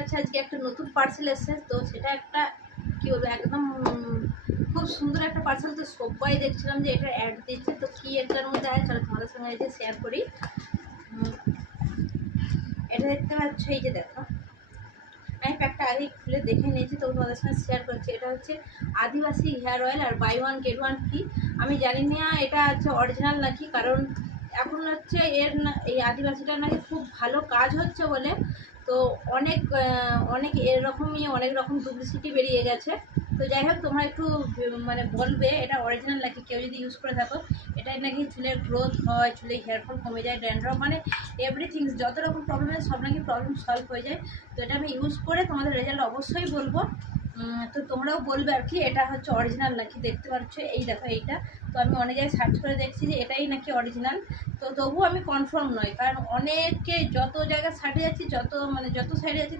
আচ্ছা, আজকে একটা নতুন পার্সেল এসেছে, তো সেটা একটা কী বলবো, একদম খুব সুন্দর একটা পার্সেল। তো সবাই দেখছিলাম যে এটা অ্যাড দিচ্ছে, তো কী এটার মধ্যে আছে চলো তোমাদের সঙ্গে এই যে শেয়ার করি। এটা দেখতে পাচ্ছ, এই যে দেখো, আমি প্যাকটা আগে খুলে দেখে নিয়েছি, তো তোমাদের সঙ্গে শেয়ার করছি। এটা হচ্ছে আদিবাসী হেয়ার অয়েল, আর buy one get one free. আমি জানি না এটা হচ্ছে অরিজিনাল নাকি, কারণ এখন হচ্ছে এই আদিবাসীটা নাকি খুব ভালো কাজ হচ্ছে বলে, তো অনেক এরকমই অনেক রকম ডুপ্লিসিটি বেরিয়ে গেছে। তো যাই হোক, তোমরা একটু মানে বলবে এটা অরিজিনাল নাকি, কেউ যদি ইউজ করে থাকো। এটাই নাকি চুলের গ্রোথ হয়, চুলে হেয়ার ফল কমে যায়, ড্যান্ড্রফ মানে এভরিথিং, যত রকম প্রবলেম সব নাকি প্রবলেম সলভ হয়ে যায়। তো এটা আমি ইউজ করে তোমাদের রেজাল্ট অবশ্যই বলবো। তো তোমরাও বলবে আর কি এটা হচ্ছে অরিজিনাল নাকি। দেখতে পাচ্ছ, এই দেখো এইটা। তো আমি অনেক জায়গায় সার্চ করে দেখছি যে এটাই নাকি অরিজিনাল, তো তবুও আমি কনফার্ম নই, কারণ অনেকে যত জায়গায় সাইডে যাচ্ছি, যত সাইডে যাচ্ছি